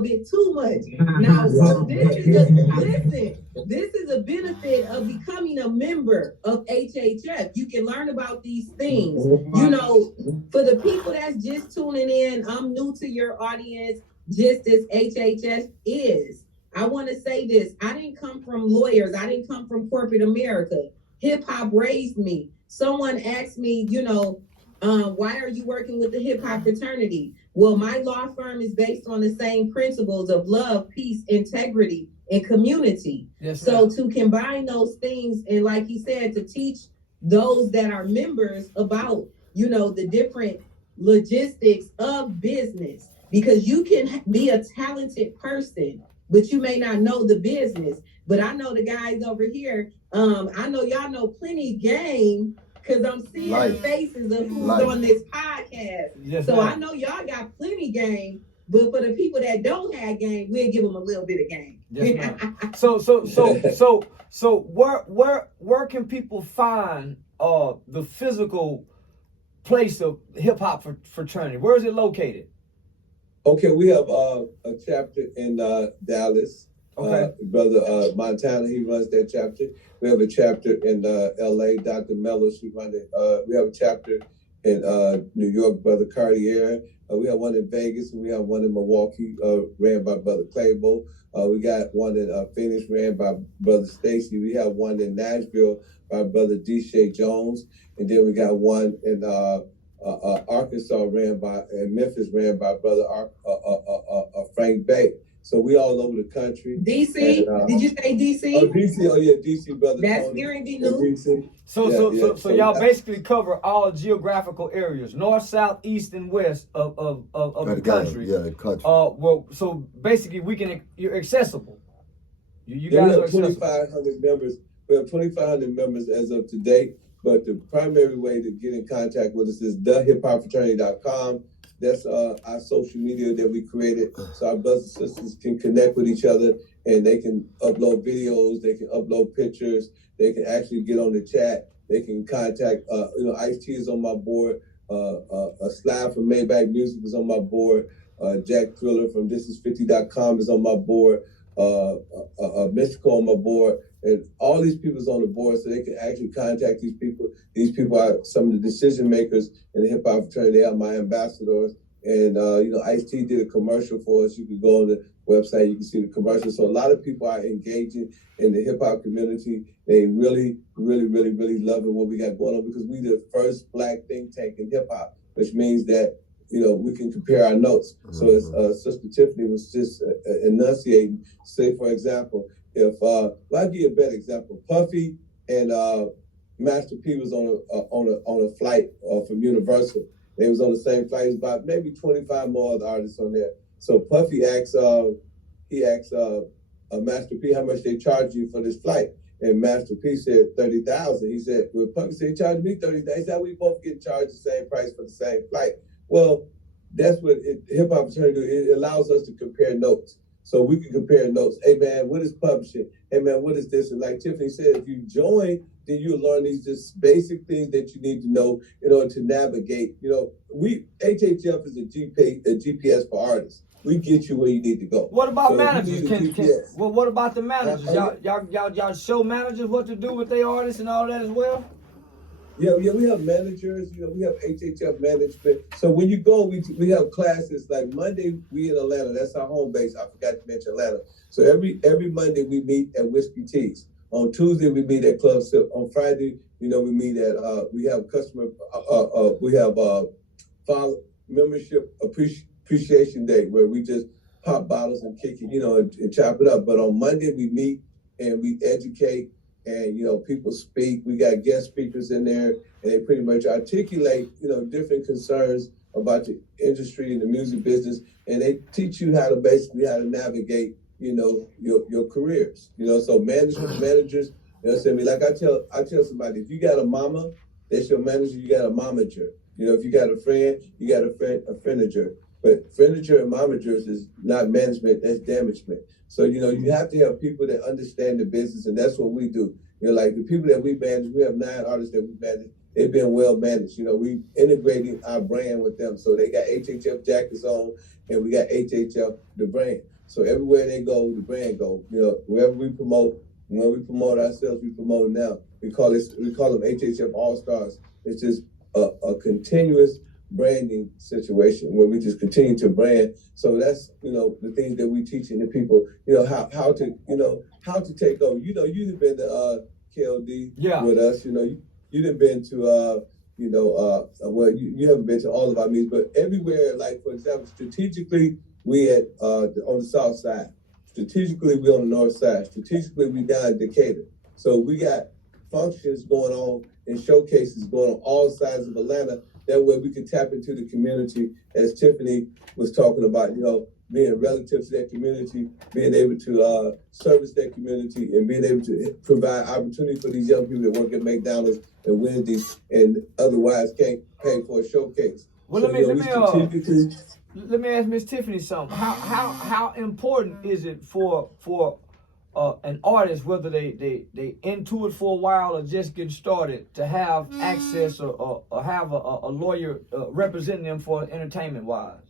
little bit too much. Now, this is a benefit of becoming a member of HHF. You can learn about these things. You know, for the people that's just tuning in, I'm new to your audience, just as HHS is. I want to say this. I didn't come from lawyers. I didn't come from corporate America. Hip hop raised me. Someone asked me, why are you working with the HipHop Fraternity? Well, my law firm is based on the same principles of love, peace, integrity, and community. Yes, so to combine those things, and like he said, to teach those that are members about, the different logistics of business, because you can be a talented person, but you may not know the business. But I know the guys over here, I know y'all know plenty game, because I'm seeing the faces of who's on this podcast. Yes, so I know y'all got plenty game, but for the people that don't have game, we'll give them a little bit of game. Yes, so where can people find the physical place of Hip Hop Fraternity? Where is it located? Okay, we have a chapter in Dallas. Okay. Brother Montana, he runs that chapter. We have a chapter in LA, Dr. Mello, she runs it. We have a chapter in New York, Brother Cartier. We have one in Vegas, and we have one in Milwaukee, ran by Brother Claybo. We got one in Phoenix, ran by Brother Stacy. We have one in Nashville by Brother D. Jones. And then we got one in Arkansas, and Memphis, ran by Brother Frank Bay. So we all over the country. DC? And, did you say DC? Oh, DC. Oh, yeah, DC, Brother. That's Tony, here in DC. So y'all basically cover all geographical areas, north, south, east, and west of the country. Yeah, the country. So basically you're accessible. You guys are accessible. 2,500 members. We have 2,500 members as of today. But the primary way to get in contact with us is thehiphopfraternity.com. That's our social media that we created, so our brothers and sisters can connect with each other, and they can upload videos, they can upload pictures, they can actually get on the chat, they can contact, Ice-T is on my board, a Slide from Maybach Music is on my board, Jack Thriller from thisis50.com is on my board, Mystical on my board, and all these people is on the board, so they can actually contact these people. These people are some of the decision makers in the Hip Hop Fraternity. They are my ambassadors. And, Ice-T did a commercial for us. You can go on the website, you can see the commercial. So a lot of people are engaging in the hip hop community. They really, really, really, really loving what we got going on, because we the first Black think tank in hip hop, which means that, we can compare our notes. So as Sister Tiffany was just enunciating, say, for example, if I'll give you a better example. Puffy and Master P was on a flight from Universal. They was on the same flight. It was about maybe 25 more other artists on there. So Puffy asked Master P how much they charge you for this flight, and Master P said $30,000. He said, well, Puffy said he charged me $30,000. He said, we both get charged the same price for the same flight. Well, that's what Hip Hop Fraternity do. It allows us to compare notes. So we can compare notes. Hey, man, what is publishing? Hey, man, what is this? And like Tiffany said, if you join, then you'll learn these just basic things that you need to know in order to navigate. HHF is a GPS for artists. We get you where you need to go. What about managers? What about the managers? Y'all show managers what to do with their artists and all that as well? Yeah, we have managers, we have HHF management. So when you go, we have classes. Like Monday, we in Atlanta. That's our home base. I forgot to mention Atlanta. So every Monday we meet at Whiskey Teas. On Tuesday we meet at Club Sip. On Friday, we meet at we have customer membership appreciation day, where we just pop bottles and kick it, and chop it up. But on Monday we meet and we educate. And, people speak. We got guest speakers in there, and they pretty much articulate, different concerns about the industry and the music business. And they teach you how to navigate, your careers. So managers, like I tell somebody, if you got a mama, that's your manager, you got a momager. If you got a friend, you got a friendager. But friendager and momagers is not management, that's damagement. So, you have to have people that understand the business, and that's what we do. Like the people that we manage, we have 9 artists that we manage. They've been well managed. We integrating our brand with them. So they got HHF jackets on. and we got HHF, the brand. So everywhere they go, the brand go. You know, wherever we promote, when we promote ourselves, we promote them. We call them HHF All Stars. It's just a continuous branding situation where we just continue to brand. So that's, you know, the things that we teaching the people, you know, how to take over. You know, you've been to KLD with us. You know, you done been to well, you haven't been to all of our meetings, but everywhere, like for example, strategically we at on the south side, strategically we on the north side, strategically we down in Decatur. So we got functions going on and showcases going on all sides of Atlanta. That way we can tap into the community, as Tiffany was talking about, you know, being relative to that community, being able to service that community, and being able to provide opportunity for these young people that work at McDonald's and Wendy's and otherwise can't pay for a showcase. Well, so, let me ask Miss Tiffany something. How important is it for an artist, whether they into it for a while or just getting started, to have access or have a lawyer representing them for entertainment wise?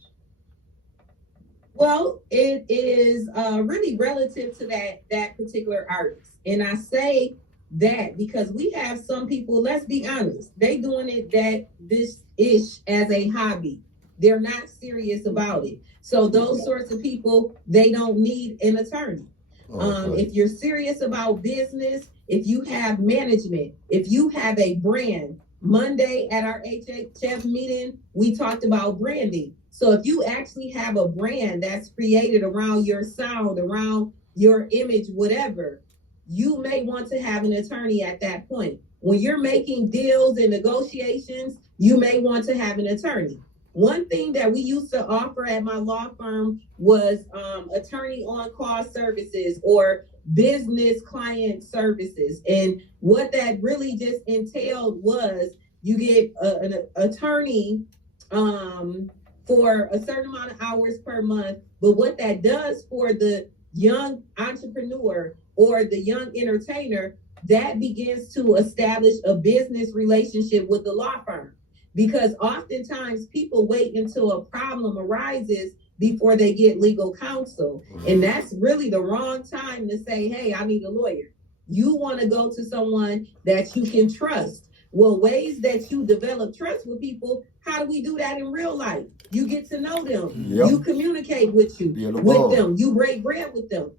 Well, it is really relative to that particular artist. And I say that because we have some people, let's be honest, they doing it this ish as a hobby. They're not serious about it. So those sorts of people, they don't need an attorney. If you're serious about business, if you have management, if you have a brand, Monday at our HHF meeting, we talked about branding. So if you actually have a brand that's created around your sound, around your image, whatever, you may want to have an attorney at that point. When you're making deals and negotiations, you may want to have an attorney. One thing that we used to offer at my law firm was attorney on-call services or business client services. And what that really just entailed was you get an attorney for a certain amount of hours per month. But what that does for the young entrepreneur or the young entertainer, that begins to establish a business relationship with the law firm. Because oftentimes people wait until a problem arises before they get legal counsel. And that's really the wrong time to say, hey, I need a lawyer. You want to go to someone that you can trust. Well, ways that you develop trust with people, how do we do that in real life? You get to know them. Yep. You communicate with them. You break bread with them.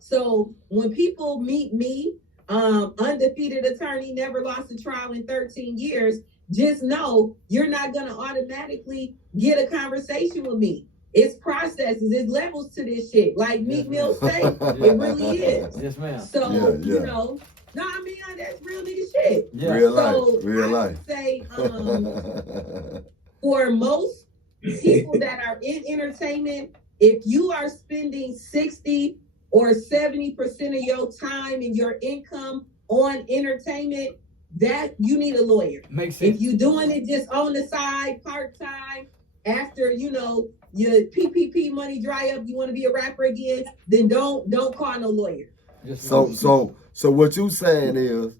So when people meet me, undefeated attorney, never lost a trial in 13 years, just know you're not going to automatically get a conversation with me. It's processes, it's levels to this shit. Like Meek Mill say, it really is. Yes, ma'am. So, you know, no, I mean, that's real nigga shit. Yeah. Real life. I would say, for most people that are in entertainment, if you are spending 60 or 70% of your time and your income on entertainment, that you need a lawyer. Makes sense. If you're doing it just on the side, part-time, after, you know, your PPP money dry up, you want to be a rapper again, then don't call no lawyer. So what you saying is,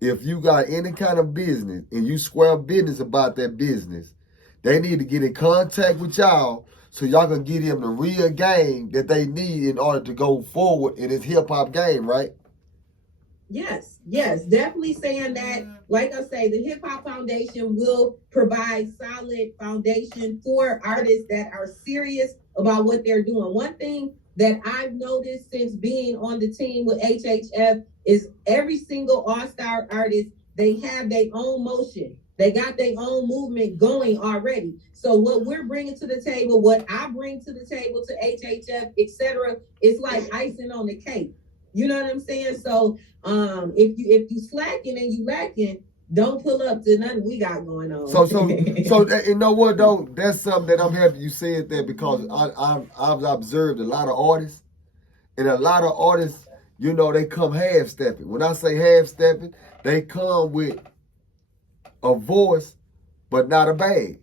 if you got any kind of business and you square business about that business, they need to get in contact with y'all so y'all can give them the real game that they need in order to go forward in this hip-hop game, right? Yes, definitely saying that. Like I say, the Hip Hop Foundation will provide solid foundation for artists that are serious about what they're doing. One thing that I've noticed since being on the team with HHF is every single all-star artist, they have their own motion. They got their own movement going already. So what we're bringing to the table, what I bring to the table to HHF, etc., it's like icing on the cake. You know what I'm saying? So if you slacking and you lacking, don't pull up to nothing we got going on. So you know what though? That's something that I'm happy you said that, because I've observed a lot of artists, and a lot of artists, you know, they come half-stepping. When I say half-stepping, they come with a voice, but not a bag.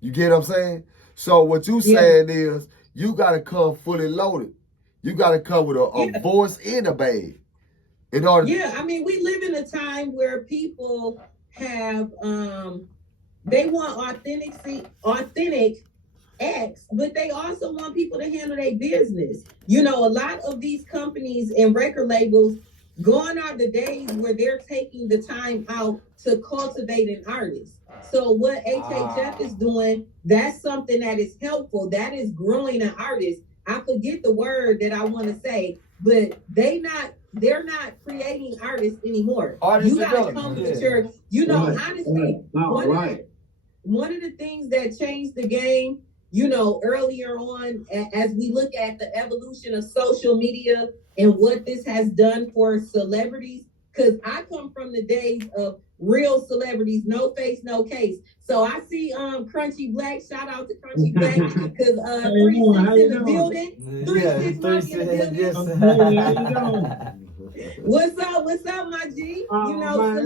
You get what I'm saying? So what you saying is, you got to come fully loaded. You got to come with a voice and a bag. In order I mean, we live in a time where people have, they want authentic X, but they also want people to handle their business. You know, a lot of these companies and record labels, gone are the days where they're taking the time out to cultivate an artist. So what HHF is doing, that's something that is helpful. That is growing an artist. I forget the word that I want to say, but they're not creating artists anymore. Artists You gotta come with your, you know, honestly, one of the things that changed the game, you know, earlier on, as we look at the evolution of social media and what this has done for celebrities, because I come from the days of real celebrities, no face, no case. So I see Crunchy Black, shout out to Crunchy Black, because 3-6 in the building. 3-6 Mafia in the building. What's up, my G? You know,